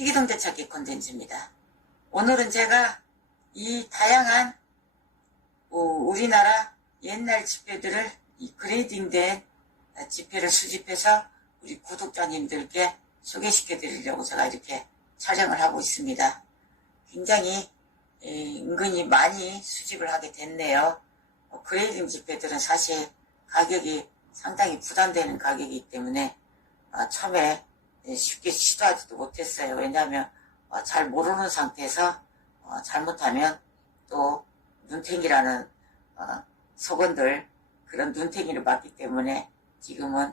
희귀동대찾기 콘텐츠입니다. 오늘은 제가 이 다양한 우리나라 옛날 지폐들을 이 그레이딩된 지폐를 수집해서 우리 구독자님들께 소개시켜 드리려고 제가 이렇게 촬영을 하고 있습니다. 굉장히 은근히 많이 수집을 하게 됐네요. 그레이딩 지폐들은 사실 가격이 상당히 부담되는 가격이기 때문에 처음에 쉽게 시도하지도 못했어요. 왜냐하면 잘 모르는 상태에서 잘못하면 또 눈탱이라는 속언들 그런 눈탱이를 맞기 때문에 지금은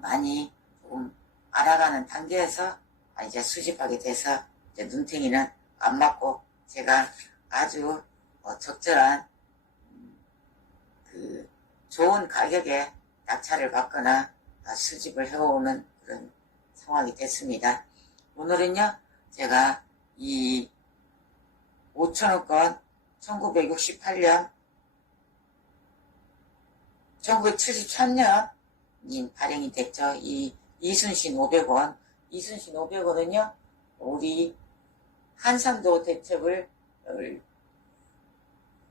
많이 조금 알아가는 단계에서 이제 수집하게 돼서 이제 눈탱이는 안 맞고 제가 아주 적절한 그 좋은 가격에 낙찰을 받거나 수집을 해오는 그런 상황이 됐습니다. 오늘은요 제가 이 5,000원권 1968년 1973년 발행이 됐죠. 이 이순신 500원. 이순신 500원은요, 우리 한산도 대첩을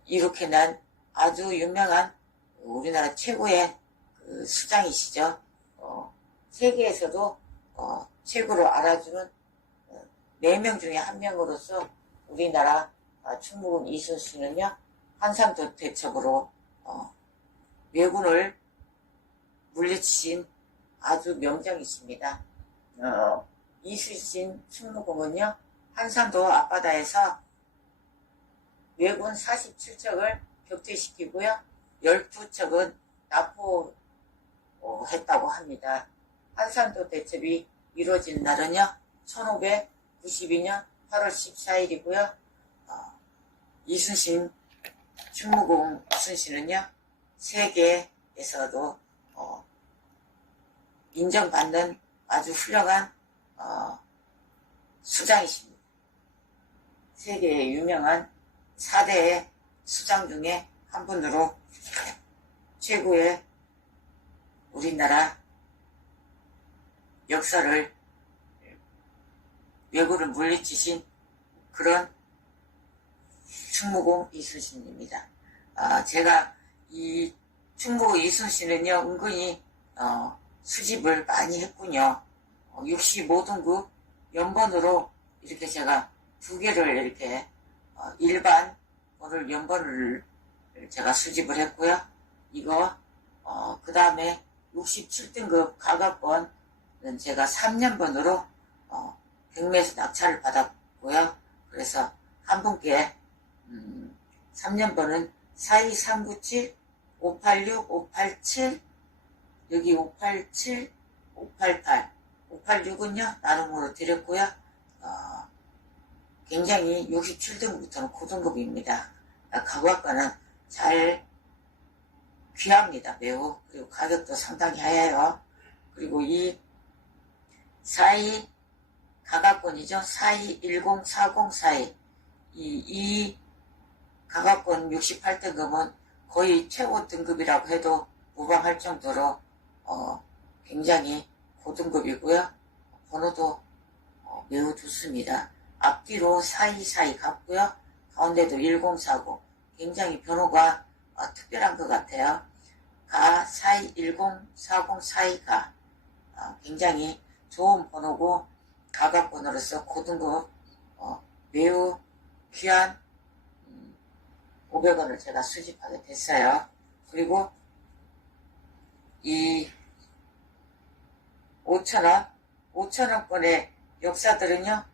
이룩해낸 아주 유명한 우리나라 최고의 그 수장이시죠. 세계에서도 최고로 알아주는 4명 중에 1명으로서 우리나라 충무공 이순신은요, 한산도 대첩으로 왜군을 물리치신 아주 명장이십니다. 이순신 충무공은요, 한산도 앞바다에서 왜군 47척을 격퇴시키고요, 12척은 납포했다고 합니다. 한산도 대첩이 이루어진 날은요, 1592년 8월 14일이고요, 이순신 충무공 이순신은요, 세계에서도 인정받는 아주 훌륭한 수장이십니다. 세계의 유명한 4대의 수장 중에 한 분으로 최고의 우리나라 역사를 왜군을 물리치신 그런 충무공 이순신입니다. 제가 이 충무공 이순신은요 은근히 수집을 많이 했군요. 65등급 연번으로 이렇게 제가 2개를 이렇게 일반 오늘 연번을 제가 수집을 했고요. 이거 그 다음에 67등급 가각권은 제가 3년번으로 경매에서 낙찰을 받았고요. 그래서 한 분께 3년번은 42397, 586, 587, 여기 587, 588, 586은요 나눔으로 드렸고요. 굉장히 67등급부터는 고등급입니다. 가격과는 잘 귀합니다. 매우. 그리고 가격도 상당히 하여요. 그리고 이 42 가각권이죠. 42104042 이 가각권 68등급은 거의 최고 등급이라고 해도 무방할 정도로 굉장히 고등급이고요. 번호도 매우 좋습니다. 앞뒤로 4242 같고요. 가운데도 1040 굉장히 번호가 특별한 것 같아요. 가 42104042가 굉장히 좋은 번호고 가각번호로서 고등급 매우 귀한 500원을 제가 수집하게 됐어요. 그리고 이 5,000원권의 역사들은요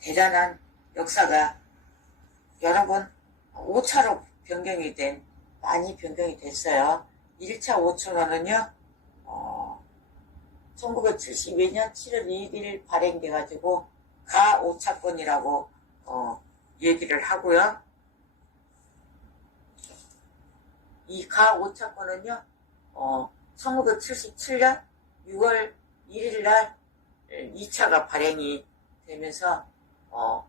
대단한 역사가 여러 번 5차로 변경이 많이 변경이 됐어요. 1차 5,000원은요 1972년 7월 1일 발행돼가지고 가 5차권이라고 얘기를 하고요. 이 가 5차권은요 1977년 6월 1일날 2차가 발행이 되면서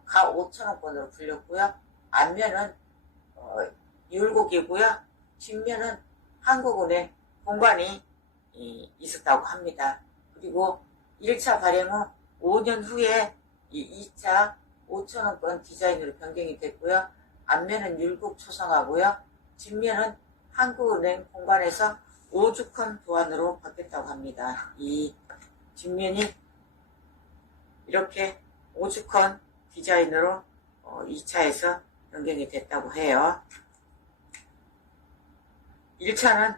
가 5,000원권으로 불렸고요. 앞면은 율곡이고요. 뒷면은 한국은행 공관이 있었다고 합니다. 그리고 1차 발행 후 5년 후에 이 2차 5,000원권 디자인으로 변경이 됐고요. 앞면은 율곡 초성하고요. 뒷면은 한국은행 공간에서 오죽헌 도안으로 바뀌었다고 합니다. 이 뒷면이 이렇게 오죽헌 디자인으로 2차에서 변경이 됐다고 해요. 1차는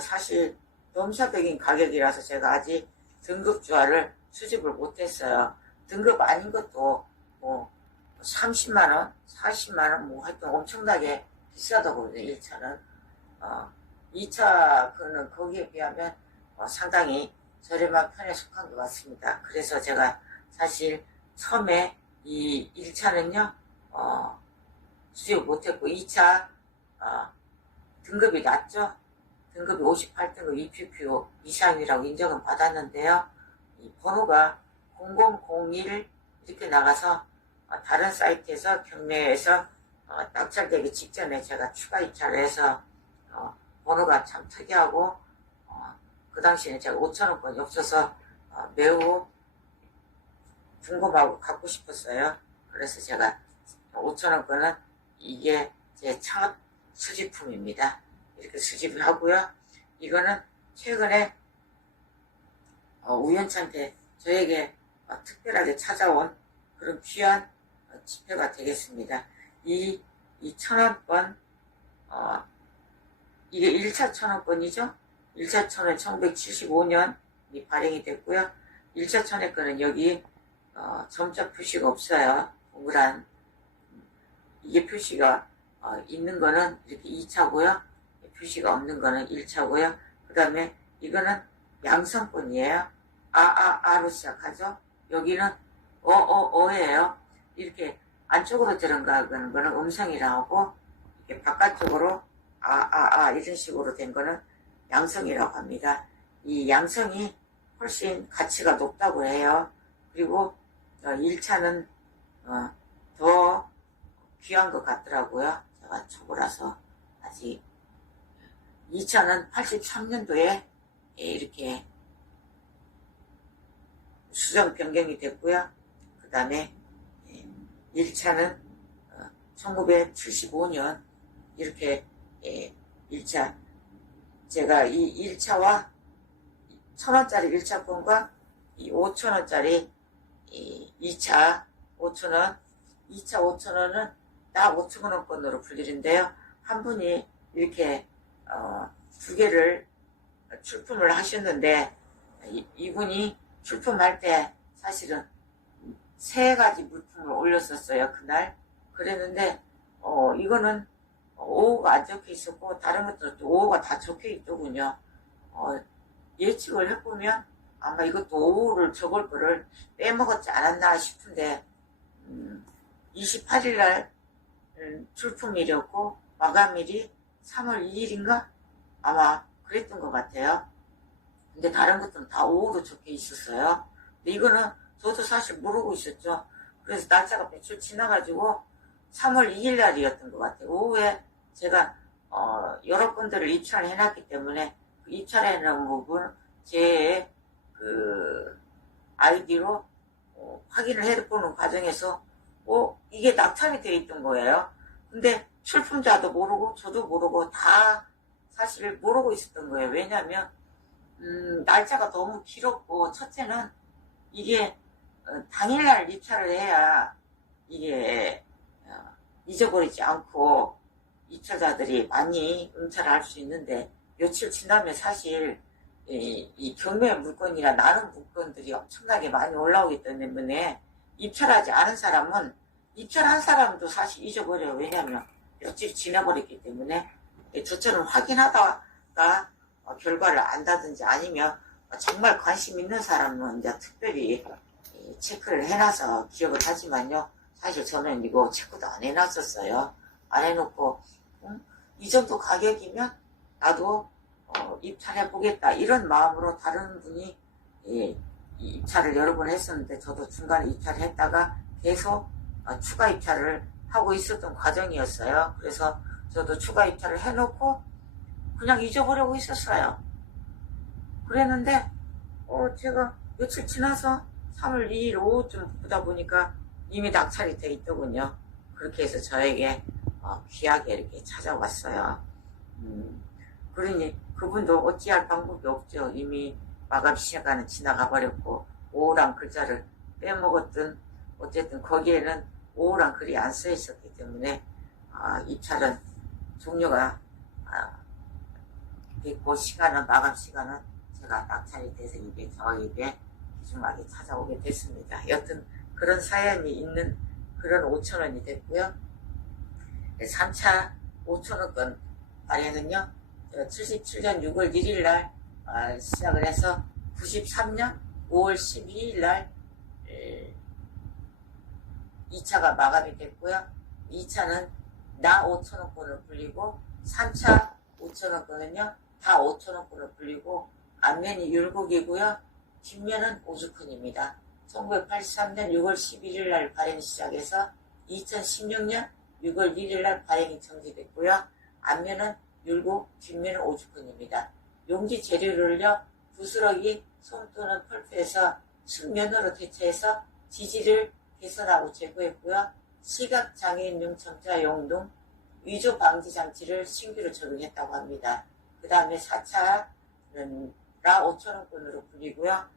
사실 넘사벽인 가격이라서 제가 아직 등급주화를 수집을 못했어요. 등급 아닌 것도 뭐 30만원, 40만원 뭐 하여튼 엄청나게 비싸더군요. 1차는 2차 그는 거기에 비하면 상당히 저렴한 편에 속한 것 같습니다. 그래서 제가 사실 처음에 이 1차는요 수집을 못했고 2차 등급이 낮죠. 등급이 58등급 EPPO 이상이라고 인정은 받았는데요. 이 번호가 0001 이렇게 나가서 다른 사이트에서 경매에서 낙찰되기 직전에 제가 추가 입찰을 해서 번호가 참 특이하고 그 당시에는 제가 5,000원권이 없어서 매우 궁금하고 갖고 싶었어요. 그래서 제가 5,000원권은 이게 제 첫 수집품입니다. 이렇게 수집을 하고요. 이거는 최근에 우연찮게 저에게 특별하게 찾아온 그런 귀한 지폐가 되겠습니다. 이 1,000원권 이게 1차 1,000원권이죠. 1차 1,000원 1975년이 발행이 됐고요. 1차 1,000원권은 여기 점자 표시가 없어요. 동그란 이게 표시가 있는 거는 이렇게 2차고요. 표시가 없는 거는 1차고요. 그 다음에 이거는 양성권이에요. 아로 시작하죠. 여기는 어예요. 이렇게 안쪽으로 들어가는 거는 음성이라고 하고 이렇게 바깥쪽으로 이런 식으로 된 거는 양성이라고 합니다. 이 양성이 훨씬 가치가 높다고 해요. 그리고 1차는 더 귀한 것 같더라고요. 제가 초보라서 아직 2차는 83년도에 이렇게 수정 변경이 됐고요. 그 다음에 1차는 1975년 이렇게 1차 제가 이 1차와 1,000원짜리 1차권과 이 5,000원짜리 2차 5,000원 2차 5,000원은 나 5,000원권으로 불리는데요. 한 분이 이렇게 두 개를 출품을 하셨는데 이분이 출품할 때 사실은 3가지 물품을 올렸었어요. 그날 그랬는데 이거는 5호가 안 적혀 있었고 다른 것들은 또 5호가 다 적혀 있더군요. 예측을 해보면 아마 이것도 5호를 적을 거를 빼먹었지 않았나 싶은데 28일날 출품일이었고 마감일이 3월 2일인가 아마 그랬던 것 같아요. 근데 다른 것들은 다 5호로 적혀 있었어요. 근데 이거는 저도 사실 모르고 있었죠. 그래서 날짜가 며칠 지나가지고 3월 2일 날이었던 것 같아요. 오후에 제가 여러 건들을 입찰을 해놨기 때문에 그 입찰해놓은 부분 제 그 아이디로 확인을 해보는 과정에서 이게 낙찰이 되어 있던 거예요. 근데 출품자도 모르고 저도 모르고 다 사실 모르고 있었던 거예요. 왜냐하면 날짜가 너무 길었고 첫째는 이게 당일날 입찰을 해야 이게 잊어버리지 않고 입찰자들이 많이 응찰을 할 수 있는데 며칠 지나면 사실 이 경매 물건이나 나는 물건들이 엄청나게 많이 올라오기 때문에 입찰하지 않은 사람은 입찰한 사람도 사실 잊어버려요. 왜냐하면 며칠이 지나버렸기 때문에 저처럼 확인하다가 결과를 안다든지 아니면 정말 관심 있는 사람은 이제 특별히 체크를 해놔서 기억을 하지만요. 사실 저는 이거 체크도 안 해놨었어요. 안 해놓고 이 정도 가격이면 나도 입찰해보겠다 이런 마음으로 다른 분이 입찰을 여러 번 했었는데 저도 중간에 입찰을 했다가 계속 추가 입찰을 하고 있었던 과정이었어요. 그래서 저도 추가 입찰을 해놓고 그냥 잊어버리고 있었어요. 그랬는데 제가 며칠 지나서 3월 2일 오후쯤 보다 보니까 이미 낙찰이 돼 있더군요. 그렇게 해서 저에게 귀하게 이렇게 찾아왔어요. 그러니 그분도 어찌할 방법이 없죠. 이미 마감 시간은 지나가 버렸고 오후란 글자를 빼먹었든 어쨌든 거기에는 오후란 글이 안 써 있었기 때문에 입찰은 종료가 됐고 시간은 마감 시간은 제가 낙찰이 돼서 이게 저에게 귀중하게 찾아오게 됐습니다. 여튼 그런 사연이 있는 그런 5,000원이 됐고요. 3차 5,000원권 발행은요 77년 6월 1일 날 시작을 해서 93년 5월 12일 날 2차가 마감이 됐고요. 2차는 나 5,000원권을 불리고 3차 5,000원권은요 다 5,000원권을 불리고 앞면이 율곡이고요. 뒷면은 오죽헌입니다. 1983년 6월 11일 날 발행 시작해서 2016년 6월 1일 날 발행이 정지됐고요. 앞면은 율곡, 뒷면은 오죽헌입니다. 용지 재료를요 부스러기, 솜 또는 펄프에서 순면으로 대체해서 지지를 개선하고 제거했고요. 시각장애인용 점자용 등 위조 방지 장치를 신규로 적용했다고 합니다. 그 다음에 4차는 라 5,000원권으로 불리고요.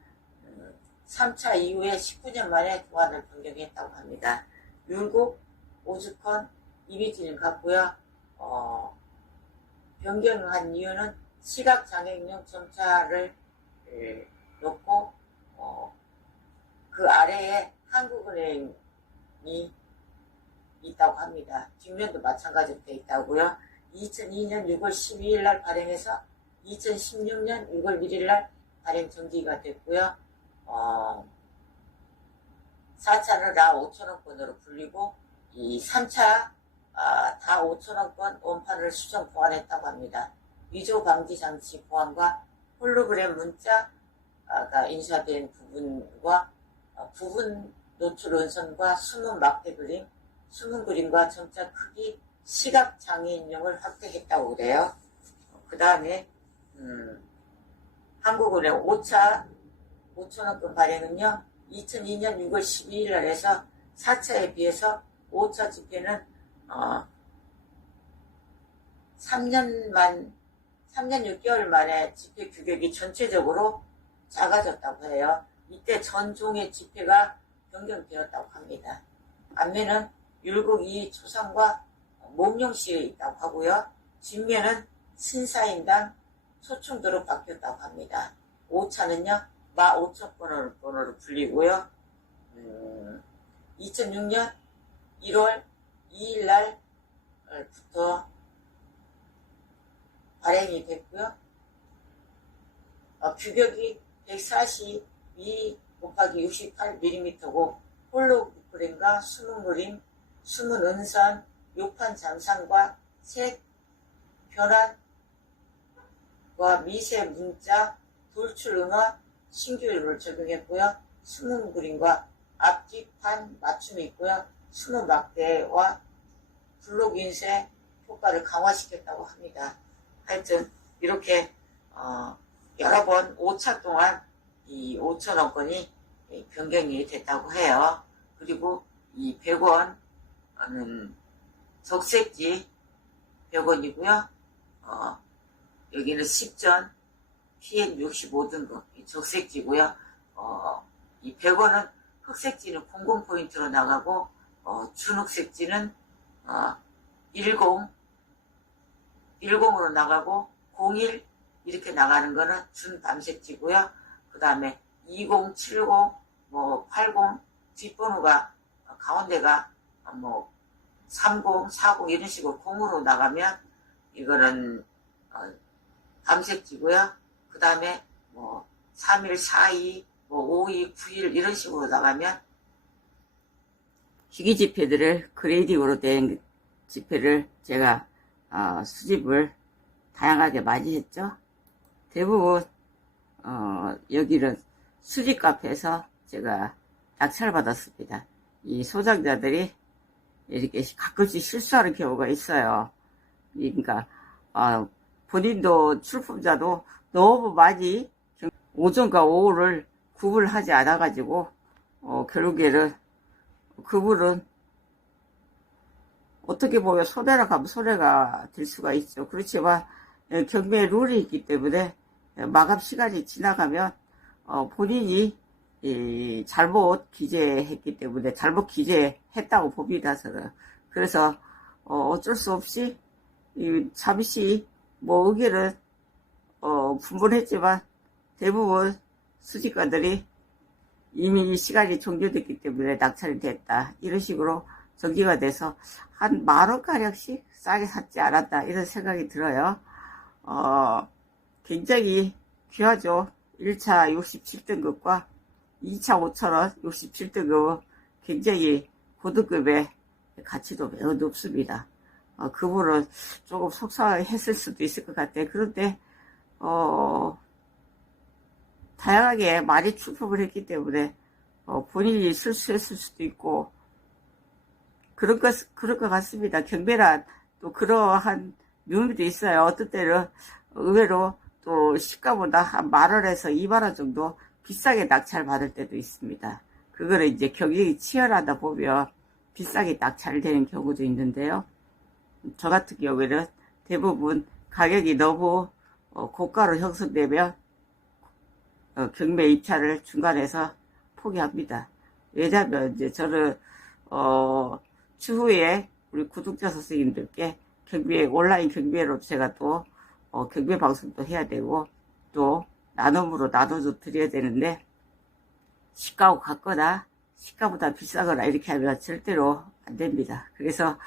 3차 이후에 19년 만에 도안을 변경했다고 합니다. 율곡, 오죽헌, 이미지는 같고요. 변경한 이유는 시각장애인용 점자를 넣고 그 아래에 한국은행이 있다고 합니다. 뒷면도 마찬가지로 되어 있다고요. 2002년 6월 12일 날 발행해서 2016년 6월 1일 날 발행 정지가 됐고요. 4차는 라 5,000원권으로 불리고 이 3차 다 5,000원권 원판을 수정 보완했다고 합니다. 위조 방지 장치 보완과 홀로그램 문자가 인쇄된 부분과 부분 노출 은선과 숨은 막대 그림, 숨은 그림과 점자 크기, 시각 장애인용을 확대했다고 그래요. 그 다음에 한국은행 5차 5,000원권 발행은요 2002년 6월 12일 날 해서 4차에 비해서 5차 집회는 3년 6개월 만에 집회 규격이 전체적으로 작아졌다고 해요. 이때 전종의 집회가 변경되었다고 합니다. 앞면은 율곡 2 초상과 몽룡시에 있다고 하고요. 뒷면은 신사임당 소충도로 바뀌었다고 합니다. 5차는요 마 5,000번으로 불리고요. 2006년 1월 2일 날부터 발행이 됐고요. 규격이 142 곱하기 68mm고 홀로그램과 숨은 그림, 숨은 은선, 요판 장상과 색 변환과 미세 문자, 돌출 음화, 신규율을 적용했고요. 숨은 그림과 앞뒤판 맞춤이 있고요. 숨은 막대와 블록 인쇄 효과를 강화시켰다고 합니다. 하여튼 이렇게 여러 번 5차 동안 이 5,000원권이 변경이 됐다고 해요. 그리고 이 100원은 적색지 100원이고요. 여기는 10전 PM 65등급 적색지고요. 이 100원은 흑색지는 00포인트로 나가고 준흑색지는 10으로 나가고 01 이렇게 나가는 거는 준밤색지고요. 그 다음에 20, 70, 80 뒷번호가 가운데가 30, 40 이런 식으로 0으로 나가면 이거는 밤색지고요. 그 다음에 31, 42, 52, 91 이런 식으로 나가면 희귀 지폐들을 그레이딩으로 된 지폐를 제가 수집을 다양하게 많이 했죠. 대부분 여기는 수집 카페에서 제가 낙찰 받았습니다. 이 소장자들이 이렇게 가끔씩 실수하는 경우가 있어요. 그러니까 본인도 출품자도 너무 많이 오전과 오후를 구분하지 않아 가지고 결국에는 그분은 어떻게 보면 손해라 가면 손해가 될 수가 있죠. 그렇지만 경매의 룰이 있기 때문에 마감 시간이 지나가면 본인이 잘못 기재했기 때문에 잘못 기재했다고 봅니다. 저는. 그래서 어쩔 수 없이 잠시 뭐 의견은 분분했지만 대부분 수집가들이 이미 시간이 종료됐기 때문에 낙찰이 됐다, 이런 식으로 전개가 돼서 한 10,000원가량씩 싸게 샀지 않았다, 이런 생각이 들어요. 굉장히 귀하죠. 1차 67등급과 2차 5,000원 67등급은 굉장히 고등급의 가치도 매우 높습니다. 그분은 조금 속상했을 수도 있을 것 같아요. 그런데 다양하게 많이 출품을 했기 때문에 본인이 실수했을 수도 있고 그럴 것 같습니다. 경매란 또 그러한 묘미도 있어요. 어떤 때는 의외로 또 시가보다 한 10,000원에서 20,000원 정도 비싸게 낙찰 받을 때도 있습니다. 그거를 이제 경쟁이 치열하다 보면 비싸게 낙찰되는 경우도 있는데요. 저 같은 경우에는 대부분 가격이 너무 고가로 형성되면 경매 입찰을 중간에서 포기합니다. 왜냐하면 이제 저는 추후에 우리 구독자 선생님들께 온라인 경매로 제가 또 경매 방송도 해야 되고 또 나눔으로 나눠서 드려야 되는데 시가하고 같거나 시가보다 비싸거나 이렇게 하면 절대로 안 됩니다. 그래서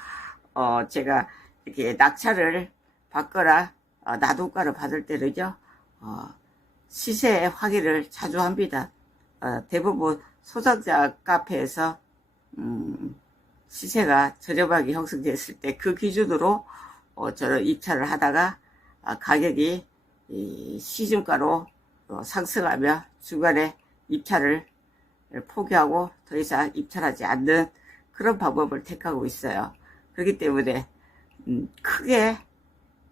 제가 이렇게 낙찰을 받거나 나눔가를 받을 때는요 시세 확인을 자주 합니다. 대부분 소장자 카페에서 시세가 저렴하게 형성됐을 때 그 기준으로 저를 입찰을 하다가 가격이 시중가로 상승하며 중간에 입찰을 포기하고 더 이상 입찰하지 않는 그런 방법을 택하고 있어요. 그렇기 때문에 크게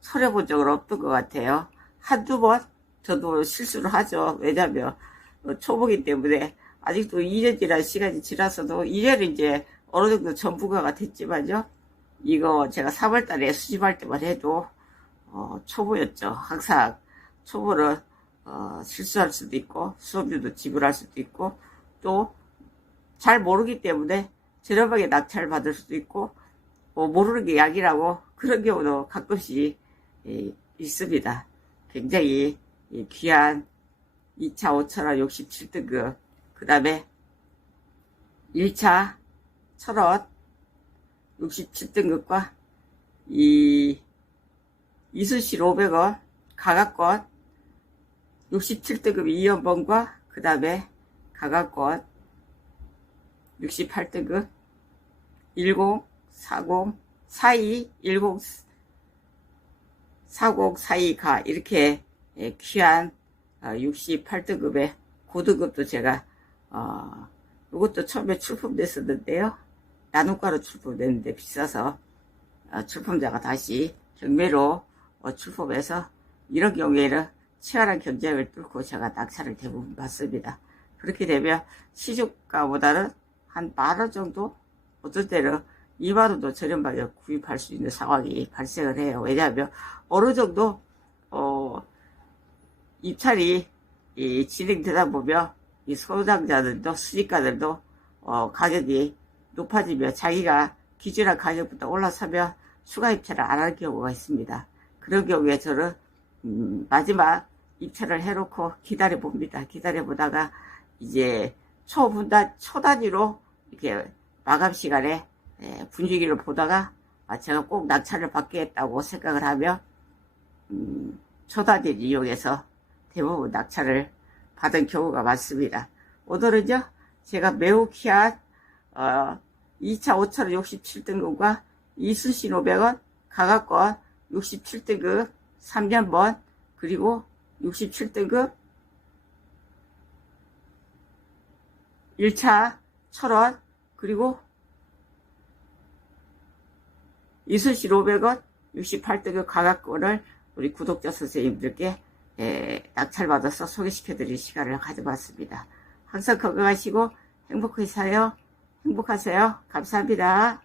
손해본 적은 없던 것 같아요. 한두 번 저도 실수를 하죠. 왜냐하면 초보기 때문에 아직도 2년이라는 시간이 지나서도 2년은 이제 어느 정도 전부가가 됐지만요. 이거 제가 3월달에 수집할 때만 해도 초보였죠. 항상 초보는 실수할 수도 있고 수업료도 지불할 수도 있고 또 잘 모르기 때문에 저렴하게 낙찰 받을 수도 있고 모르는 게 약이라고 그런 경우도 가끔씩 있습니다. 굉장히 귀한 2차 5,000원 67등급 그 다음에 1차 1,000원 67등급과 이순실 500원 가각권 67등급 2연번과 그 다음에 가각권 68등급 10, 40, 42, 10, 40, 42가 이렇게 귀한 68등급의 고등급도 제가 이것도 처음에 출품됐었는데요. 나눔가로 출품됐는데 비싸서 출품자가 다시 경매로 출품해서 이런 경우에는 치열한 경쟁을 뚫고 제가 낙찰을 대부분 받습니다. 그렇게 되면 시중가보다는 한 10,000원 정도 어떨 때는 20,000원도 저렴하게 구입할 수 있는 상황이 발생을 해요. 왜냐하면 어느 정도 입찰이 진행되다 보면 이 소장자들도 수집가들도 가격이 높아지면 자기가 기준한 가격보다 올라서면 추가 입찰을 안 할 경우가 있습니다. 그런 경우에 저는 마지막 입찰을 해놓고 기다려봅니다. 기다려보다가 이제 초단위로 이렇게 마감 시간에 분위기를 보다가 제가 꼭 낙찰을 받겠다고 생각을 하면 초단위를 이용해서 대부분 낙찰을 받은 경우가 많습니다. 오늘은요 제가 매우 귀한 2차 5,000원 67등급과 이순신 500원 가각권 67등급 3년번 그리고 67등급 1차 1,000원 그리고 이순신 500원 68등급 가각권을 우리 구독자 선생님들께 낙찰받아서 소개시켜드릴 시간을 가져봤습니다. 항상 건강하시고 행복히 사요. 행복하세요. 감사합니다.